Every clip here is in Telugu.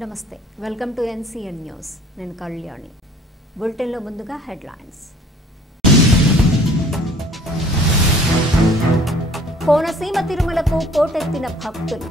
నమస్తే వెల్కమ్ టు ఎన్సీఎన్ న్యూస్ నేను కళ్యాణి బులెటిన్ లో ముందుగా హెడ్లైన్స్ కోనసీమ తిరుమలకు పోటెత్తిన భక్తులు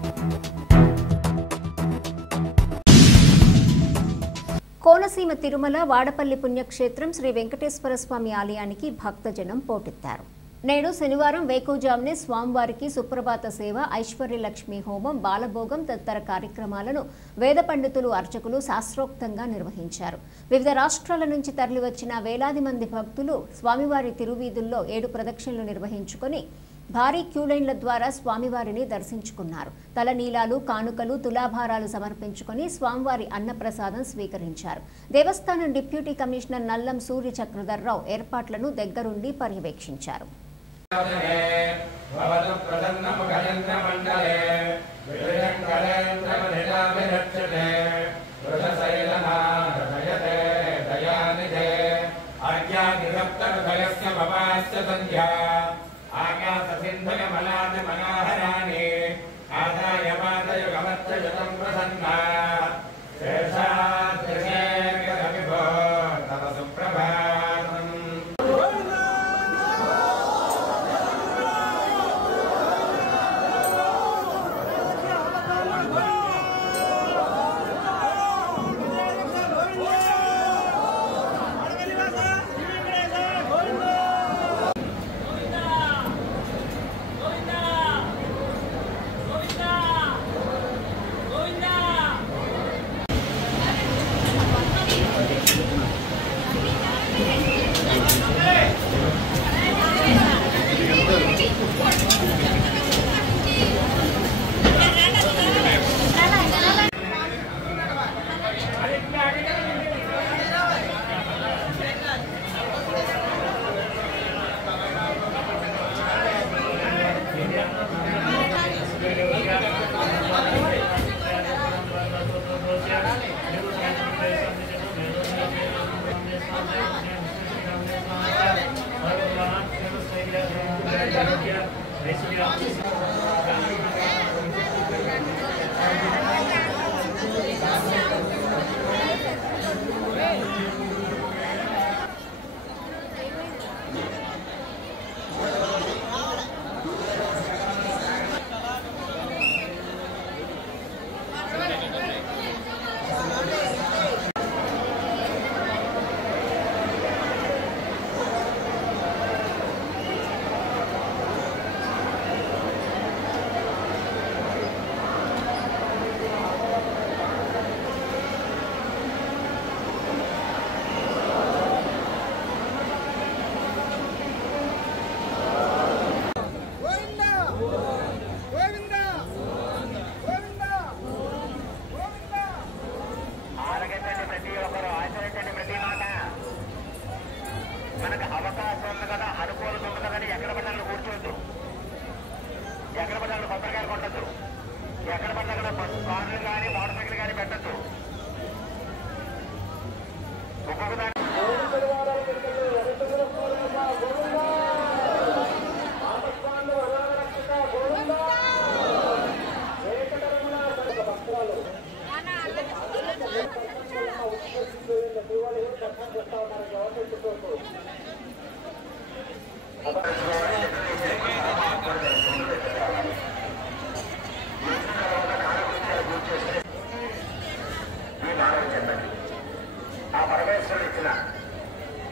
కోనసీమ తిరుమల వాడపల్లి పుణ్యక్షేత్రం శ్రీ వెంకటేశ్వర స్వామి ఆలయానికి భక్తజనం పోటెత్తారు నేడు శనివారం వేకువజామునే స్వామివారికి సుప్రభాత సేవ ఐశ్వర్యలక్ష్మి హోమం బాలభోగం తదితర కార్యక్రమాలను వేద పండితులు అర్చకులు శాస్త్రోక్తంగా నిర్వహించారు వివిధ రాష్ట్రాల నుంచి తరలివచ్చిన వేలాది మంది భక్తులు స్వామివారి తిరువీధుల్లో 7 ప్రదక్షిణలు నిర్వహించుకొని భారీ క్యూలైన్ల ద్వారా స్వామివారిని దర్శించుకున్నారు తలనీలాలు కానుకలు తులాభారాలు సమర్పించుకొని స్వామివారి అన్నప్రసాదం స్వీకరించారు దేవస్థానం డిప్యూటీ కమిషనర్ నల్లం సూర్య చక్రధర్రావు ఏర్పాట్లను దగ్గరుండి పర్యవేక్షించారు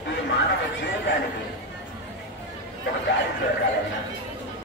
ఈ మానవ జీవితానికి ఒక దారి దొరకాలి